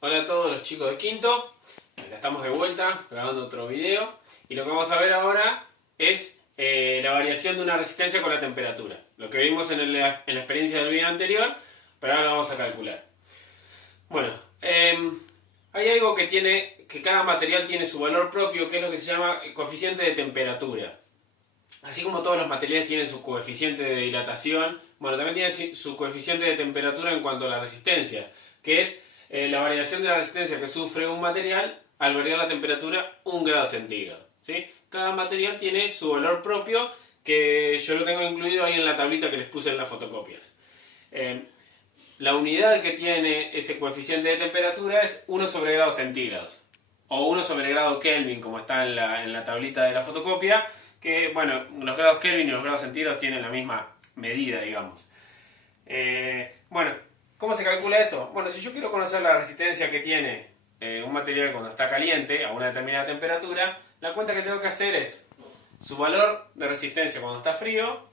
Hola a todos los chicos de quinto, acá estamos de vuelta grabando otro video y lo que vamos a ver ahora es la variación de una resistencia con la temperatura. Lo que vimos en la experiencia del video anterior, pero ahora lo vamos a calcular. Bueno, hay algo que cada material tiene su valor propio, que es lo que se llama coeficiente de temperatura. Así como todos los materiales tienen su coeficiente de dilatación, bueno, también tiene su coeficiente de temperatura en cuanto a la resistencia, que es la variación de la resistencia que sufre un material al variar la temperatura 1 grado centígrado. ¿Sí? Cada material tiene su valor propio, que yo lo tengo incluido ahí en la tablita que les puse en las fotocopias. La unidad que tiene ese coeficiente de temperatura es 1 sobre grados centígrados, o 1 sobre grado Kelvin, como está en la tablita de la fotocopia, que, bueno, los grados Kelvin y los grados centígrados tienen la misma medida, digamos. Bueno, ¿cómo se calcula eso? Bueno, si yo quiero conocer la resistencia que tiene un material cuando está caliente a una determinada temperatura, la cuenta que tengo que hacer es su valor de resistencia cuando está frío,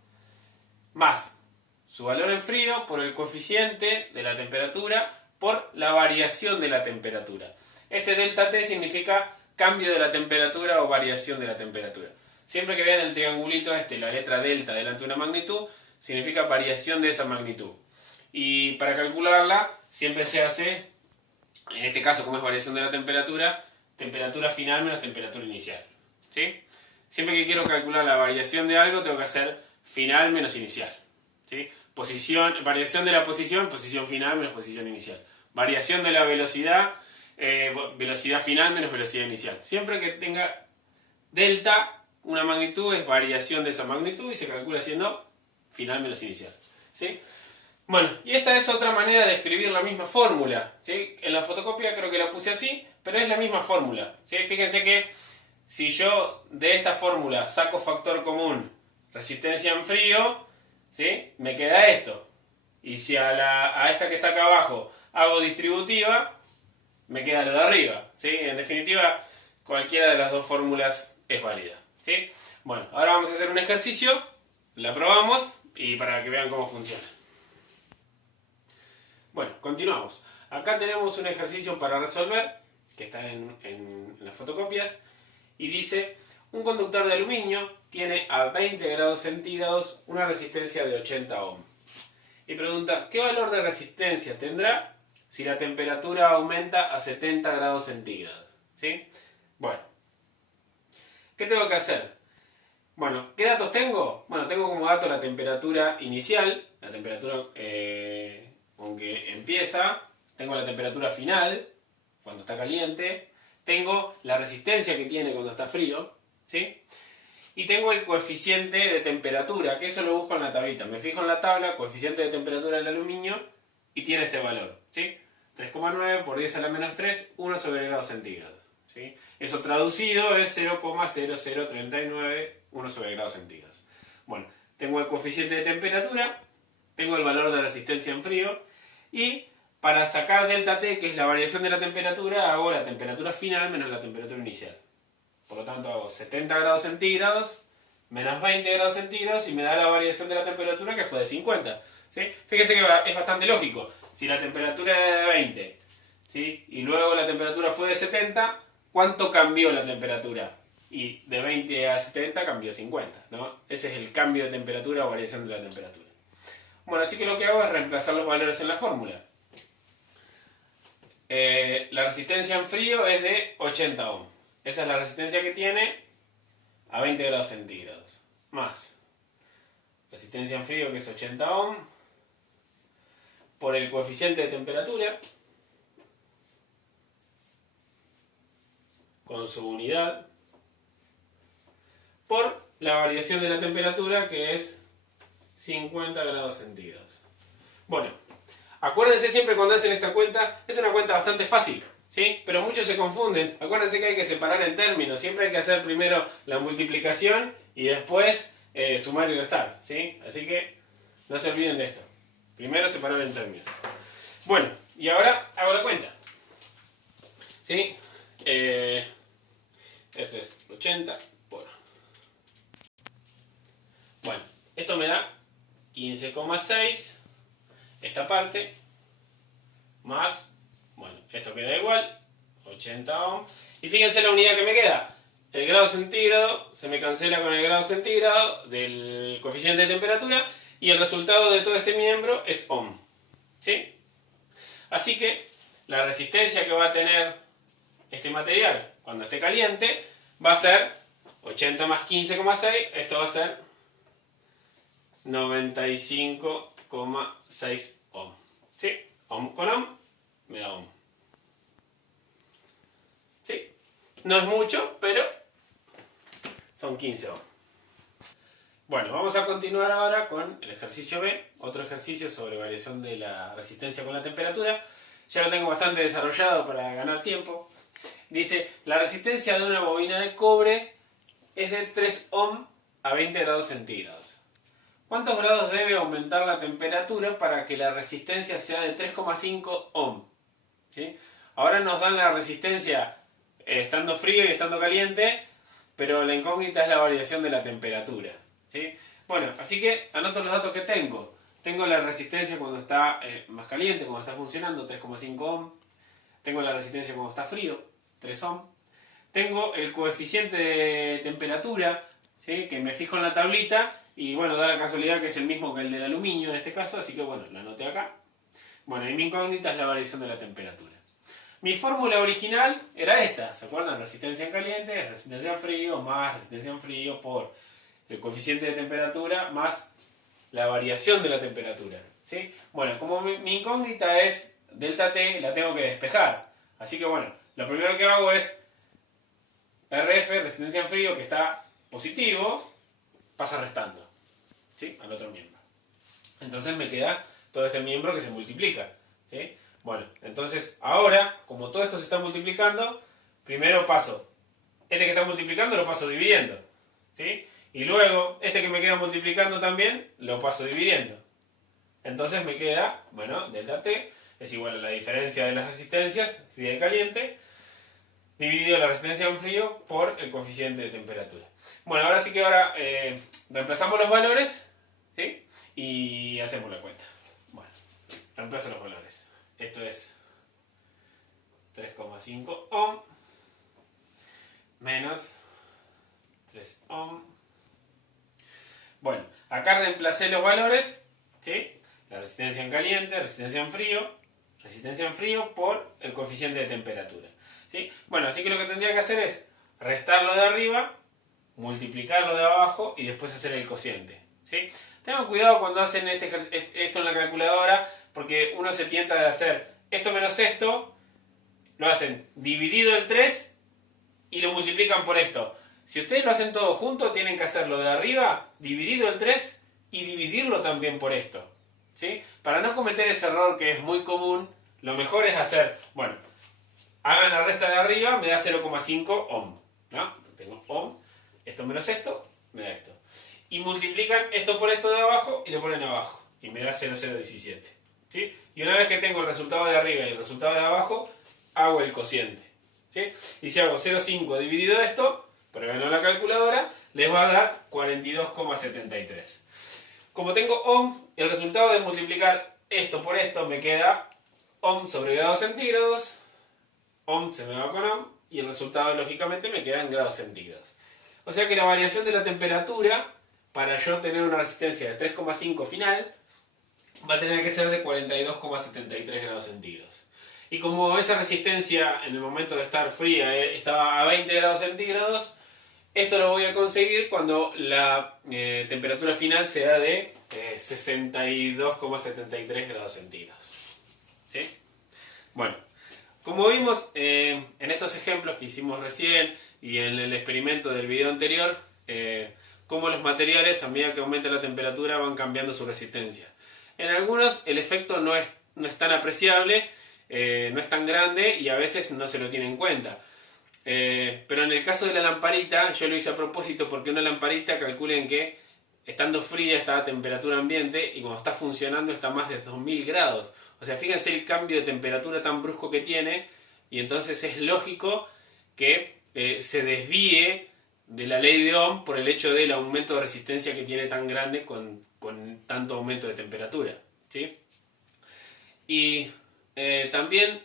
más su valor en frío por el coeficiente de la temperatura por la variación de la temperatura. Este delta T significa cambio de la temperatura o variación de la temperatura. Siempre que vean el triangulito la letra delta delante de una magnitud, significa variación de esa magnitud. Y para calcularla, siempre se hace, en este caso como es variación de la temperatura final menos temperatura inicial. ¿Sí? Siempre que quiero calcular la variación de algo, tengo que hacer final menos inicial. ¿Sí? Variación de la posición final menos posición inicial. Variación de la velocidad, velocidad final menos velocidad inicial. Siempre que tenga delta, una magnitud es variación de esa magnitud y se calcula siendo final menos inicial. ¿Sí? Bueno, y esta es otra manera de escribir la misma fórmula. ¿Sí? En la fotocopia creo que la puse así, pero es la misma fórmula. ¿Sí? Fíjense que si yo de esta fórmula saco factor común resistencia en frío, ¿sí? Me queda esto. Y si a esta que está acá abajo hago distributiva, me queda lo de arriba. ¿Sí? En definitiva, cualquiera de las dos fórmulas es válida. ¿Sí? Bueno, ahora vamos a hacer un ejercicio, la probamos y para que vean cómo funciona. Bueno, continuamos. Acá tenemos un ejercicio para resolver, que está en las fotocopias, y dice: un conductor de aluminio tiene a 20 grados centígrados una resistencia de 80 ohm. Y pregunta, ¿qué valor de resistencia tendrá si la temperatura aumenta a 70 grados centígrados? ¿Sí? Bueno, ¿qué tengo que hacer? Bueno, ¿qué datos tengo? Bueno, tengo como dato la temperatura inicial, la temperatura con que empieza, tengo la temperatura final, cuando está caliente, tengo la resistencia que tiene cuando está frío, ¿sí? Y tengo el coeficiente de temperatura, que eso lo busco en la tablita. Me fijo en la tabla, coeficiente de temperatura del aluminio, y tiene este valor, ¿sí? 3,9 por 10 a la menos 3, 1 sobre grados centígrados. ¿Sí? Eso traducido es 0,0039 1 sobre grados centígrados. Bueno, tengo el coeficiente de temperatura, tengo el valor de resistencia en frío, y para sacar delta T, que es la variación de la temperatura, hago la temperatura final menos la temperatura inicial. Por lo tanto hago 70 grados centígrados menos 20 grados centígrados y me da la variación de la temperatura, que fue de 50. ¿Sí? Fíjense que es bastante lógico. Si la temperatura era de 20, ¿sí? Y luego la temperatura fue de 70, ¿cuánto cambió la temperatura? Y de 20 a 70 cambió 50, ¿no? Ese es el cambio de temperatura o variación de la temperatura. Bueno, así que lo que hago es reemplazar los valores en la fórmula. La resistencia en frío es de 80 ohm. Esa es la resistencia que tiene a 20 grados centígrados. Más resistencia en frío, que es 80 ohm, por el coeficiente de temperatura, con su unidad, por la variación de la temperatura, que es 50 grados centígrados. Bueno, acuérdense siempre cuando hacen esta cuenta, es una cuenta bastante fácil, ¿sí? Pero muchos se confunden. Acuérdense que hay que separar en términos. Siempre hay que hacer primero la multiplicación y después sumar y restar, ¿sí? Así que no se olviden de esto. Primero separar en términos. Bueno, y ahora hago la cuenta. ¿Sí? Esto es 80 por... Bueno, esto me da 15,6, esta parte, más, bueno, esto queda igual. 80 ohm. Y fíjense la unidad que me queda. El grado centígrado se me cancela con el grado centígrado del coeficiente de temperatura y el resultado de todo este miembro es ohm. ¿Sí? Así que la resistencia que va a tener este material cuando esté caliente va a ser 80 más 15,6, esto va a ser 95,6 ohm. ¿Sí? Ohm con ohm me da ohm. ¿Sí? No es mucho, pero son 15 ohm. Bueno, vamos a continuar ahora con el ejercicio B, otro ejercicio sobre variación de la resistencia con la temperatura. Ya lo tengo bastante desarrollado para ganar tiempo. Dice, la resistencia de una bobina de cobre es de 3 ohm a 20 grados centígrados. ¿Cuántos grados debe aumentar la temperatura para que la resistencia sea de 3,5 ohm? ¿Sí? Ahora nos dan la resistencia estando frío y estando caliente, pero la incógnita es la variación de la temperatura. ¿Sí? Bueno, así que anoto los datos que tengo. Tengo la resistencia cuando está más caliente, cuando está funcionando, 3,5 ohm. Tengo la resistencia cuando está frío, 3 ohm. Tengo el coeficiente de temperatura, ¿sí? Que me fijo en la tablita y bueno, da la casualidad que es el mismo que el del aluminio en este caso, así que bueno, lo anoté acá. Bueno, y mi incógnita es la variación de la temperatura. Mi fórmula original era esta, ¿se acuerdan? Resistencia en caliente, resistencia en frío, más resistencia en frío por el coeficiente de temperatura más la variación de la temperatura. ¿Sí? Bueno, como mi incógnita es delta T, la tengo que despejar. Así que bueno, lo primero que hago es RF, resistencia en frío, que está positivo, pasa restando, ¿sí? Al otro miembro. Entonces me queda todo este miembro que se multiplica, ¿sí? Bueno, entonces ahora, como todo esto se está multiplicando, primero paso, este que está multiplicando lo paso dividiendo, ¿sí? Y luego, este que me queda multiplicando también, lo paso dividiendo. Entonces me queda, bueno, delta T es igual a la diferencia de las resistencias, fría y caliente, dividido la resistencia en frío por el coeficiente de temperatura. Bueno, ahora sí que reemplazamos los valores, ¿sí? Y hacemos la cuenta. Bueno, reemplazo los valores. Esto es 3,5 ohm menos 3 ohm. Bueno, acá reemplacé los valores, ¿sí? La resistencia en caliente, resistencia en frío por el coeficiente de temperatura. ¿Sí? Bueno, así que lo que tendría que hacer es restarlo de arriba, multiplicarlo de abajo y después hacer el cociente. ¿Sí? Tengan cuidado cuando hacen esto en la calculadora, porque uno se tienta de hacer esto menos esto, lo hacen dividido el 3 y lo multiplican por esto. Si ustedes lo hacen todo junto, tienen que hacerlo de arriba, dividido el 3 y dividirlo también por esto. ¿Sí? Para no cometer ese error que es muy común, lo mejor es hacer, bueno, hagan la resta de arriba, me da 0,5 ohm. ¿No? Tengo ohm, esto menos esto, me da esto. Y multiplican esto por esto de abajo y lo ponen abajo. Y me da 0,017. ¿Sí? Y una vez que tengo el resultado de arriba y el resultado de abajo, hago el cociente. ¿Sí? Y si hago 0,5 dividido esto, pruébenlo en la calculadora, les va a dar 42,73. Como tengo ohm, el resultado de multiplicar esto por esto me queda ohm sobre grados centígrados. Ohm se me va con ohm y el resultado lógicamente me queda en grados centígrados. O sea que la variación de la temperatura para yo tener una resistencia de 3,5 final va a tener que ser de 42,73 grados centígrados. Y como esa resistencia en el momento de estar fría estaba a 20 grados centígrados, esto lo voy a conseguir cuando la temperatura final sea de 62,73 grados centígrados. ¿Sí? Bueno, como vimos en estos ejemplos que hicimos recién y en el experimento del video anterior, cómo los materiales a medida que aumenta la temperatura van cambiando su resistencia. En algunos el efecto no es tan apreciable, no es tan grande y a veces no se lo tiene en cuenta. Pero en el caso de la lamparita, yo lo hice a propósito porque una lamparita, calculen que estando fría está a temperatura ambiente y cuando está funcionando está a más de 2000 grados. O sea, fíjense el cambio de temperatura tan brusco que tiene y entonces es lógico que se desvíe de la ley de Ohm por el hecho del aumento de resistencia que tiene tan grande con tanto aumento de temperatura. ¿Sí? Y también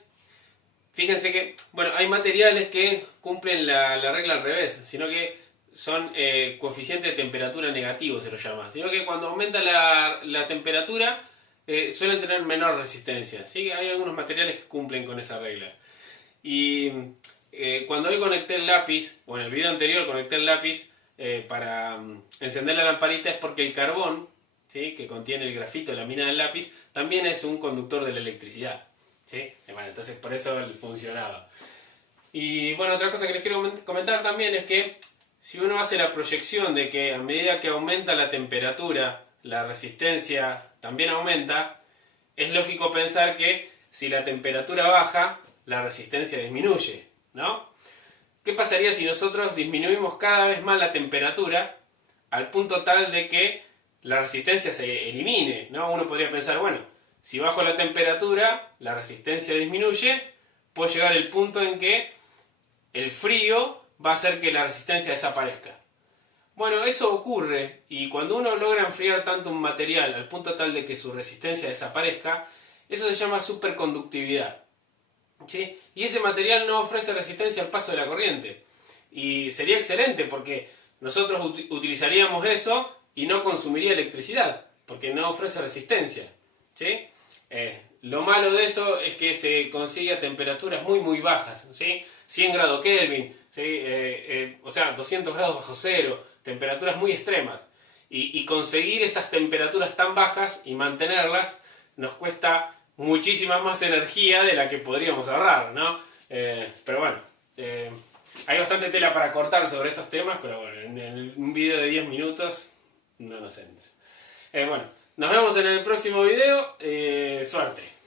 fíjense que, bueno, hay materiales que cumplen la regla al revés, sino que son coeficiente de temperatura negativo, se lo llama. Sino que cuando aumenta la temperatura, suelen tener menor resistencia. ¿Sí? Hay algunos materiales que cumplen con esa regla. Y cuando hoy conecté el lápiz, o en el video anterior conecté el lápiz para encender la lamparita, es porque el carbón, ¿sí? Que contiene el grafito, la mina del lápiz, también es un conductor de la electricidad. ¿Sí? Bueno, entonces por eso él funcionaba. Y bueno, otra cosa que les quiero comentar también es que si uno hace la proyección de que a medida que aumenta la temperatura, la resistencia también aumenta, es lógico pensar que si la temperatura baja, la resistencia disminuye, ¿no? ¿Qué pasaría si nosotros disminuimos cada vez más la temperatura al punto tal de que la resistencia se elimine, ¿no? Uno podría pensar, bueno, si bajo la temperatura, la resistencia disminuye, puede llegar el punto en que el frío va a hacer que la resistencia desaparezca. Bueno, eso ocurre y cuando uno logra enfriar tanto un material al punto tal de que su resistencia desaparezca, eso se llama superconductividad. ¿Sí? Y ese material no ofrece resistencia al paso de la corriente. Y sería excelente porque nosotros utilizaríamos eso y no consumiría electricidad, porque no ofrece resistencia. ¿Sí? Lo malo de eso es que se consigue a temperaturas muy bajas, ¿sí? 100 grados Kelvin, ¿sí? O sea, 200 grados bajo cero, temperaturas muy extremas. Y conseguir esas temperaturas tan bajas y mantenerlas nos cuesta muchísima más energía de la que podríamos ahorrar, ¿no? Pero bueno, hay bastante tela para cortar sobre estos temas, pero bueno, en un video de 10 minutos no nos entra. Bueno, nos vemos en el próximo video. Suerte.